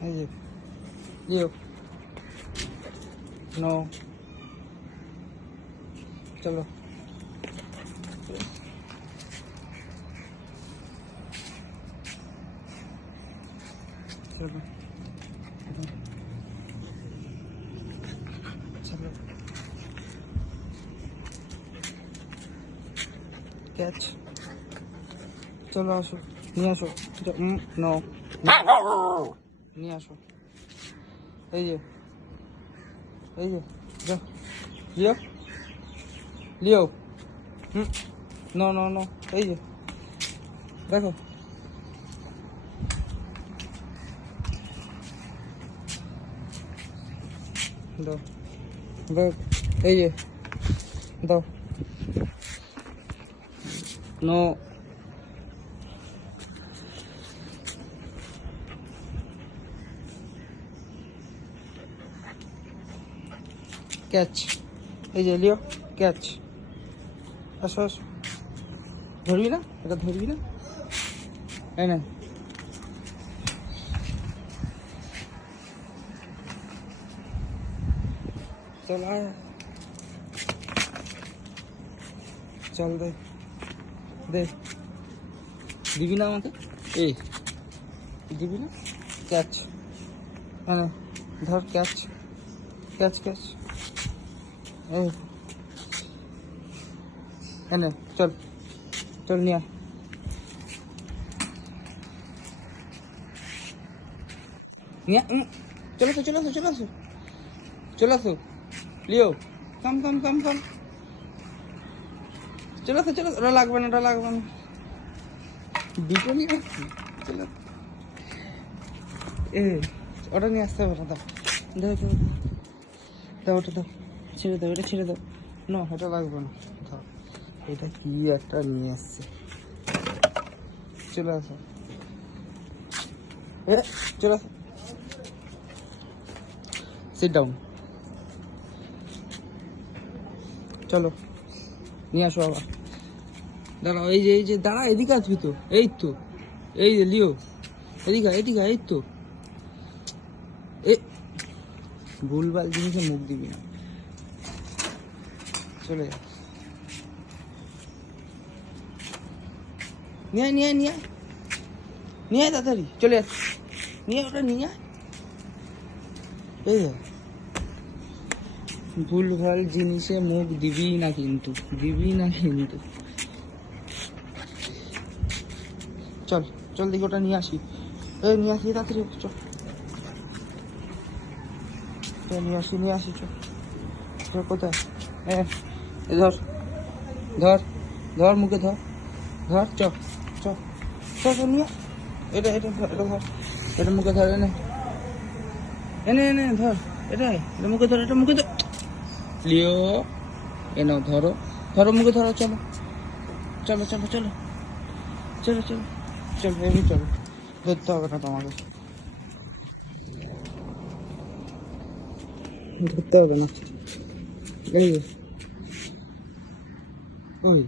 এই যে লিও নো চলো চলো চলো ক্যাচ চলো আসো নিয়ে আসো নো নিয়ে আসো এই যে যা লিও লিও নো নো নো এই যে দেখো দাও দাও এই যে দাও নো ক্যাচ এই যে লিও ক্যাচ আসো আসো ধরবি না এটা ধরবি না এই না চল আয় চল দে দে দিবি না আমাকে এই দিবি না ক্যাচ হ্যাঁ ধর ক্যাচ ক্যাচ ক্যাচ এই হ্যাঁ চল চল নিয়ে আয় নিয়ে চলে আসো চলে আসো চলে আসো চলে আসো লিও কাম কাম কাম কাম চলে আসো চলে ওটা লাগবে না দুটো নিয়ে আসছি চলে ওটা নিয়ে আসতে হবে না দাও দাও ওটা দাও ছেড়ে দাও এটা ছেড়ে দাও না ওটা লাগবে না দাও এটা কি একটা নিয়ে আসছে চলে আসো চলে আসো সিট ডাউন চলো নিয়ে আসো আবার দাঁড়াও এই যে দাঁড়া এদিকে আসবি তো এই যে লিও এদিকে এই তো ভুলভাল জিনিসে মুখ দিবি না চলে যা নিয়ে তাড়াতাড়ি চলে যাস ওটা নিয়ে এই ভুলভাল জিনিসে মুখ দিবি না কিন্তু চল চল দেখি ওটা নিয়ে আসি তাড়াতাড়ি চল নিয়ে আসি চল কোথায় ধর মুখে ধর চল নিয়ে এটা ধর এটা মুখে ধর এনে ধর এটা মুখে ধর লিও এনে ধরো মুখে ধরো চলো এমনি চলো ধরতে হবে না তোমাকে ধরতে হবে না এই ওই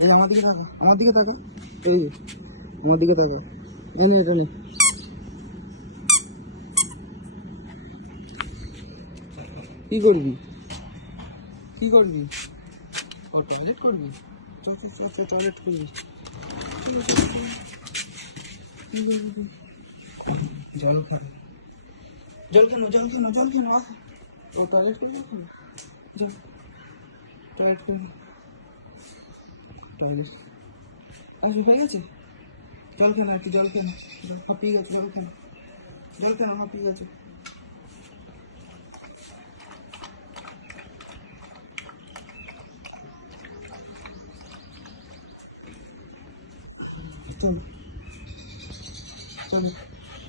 এই আমার দিকে তাকা এই আমার দিকে তাকা এনে এটা নে কি করবি ও টয়লেট করবি টয়লেট করবি জল খাবে জল কেন ও টয়লেট করবি টয়লেট করবি টয়লেট হয়ে গেছে জল কেন আর কি জল কেন হাঁপিয়ে গেছে জল কেন হাঁপিয়ে গেছে চল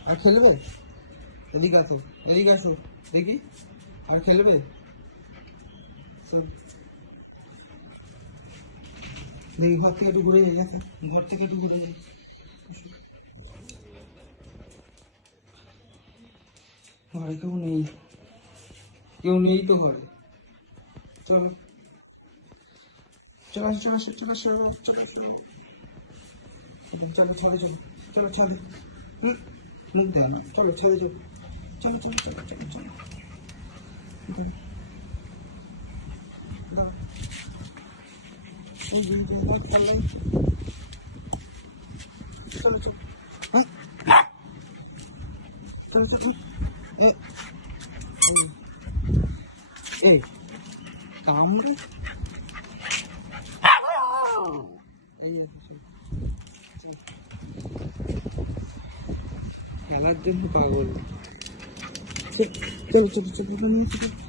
আর খেলবে এদিকে আসো দেখি আর খেলবে দেখি ঘর থেকে একটু ঘুরে যাই ঘরে কেউ নেই কেউ নেই তো ঘরে। চলো চলো আসো, চলো আসো, চলো আসো, চলো আসো। চলো ছাদে চলো, চলো ছাদে। মুখ দেখ না, চলো ছাদে চলো, চলো চলো চলো চলো চলো। দাঁড়াও, এই যে, পারলাম। চলো চলো, হ্যাঁ চলো চলো। এ, এই কামড়ে এই আছে, চলো। চলো। খেলার জন্য পাগল। চলো চলো চলো চলো, নিয়ে চলো।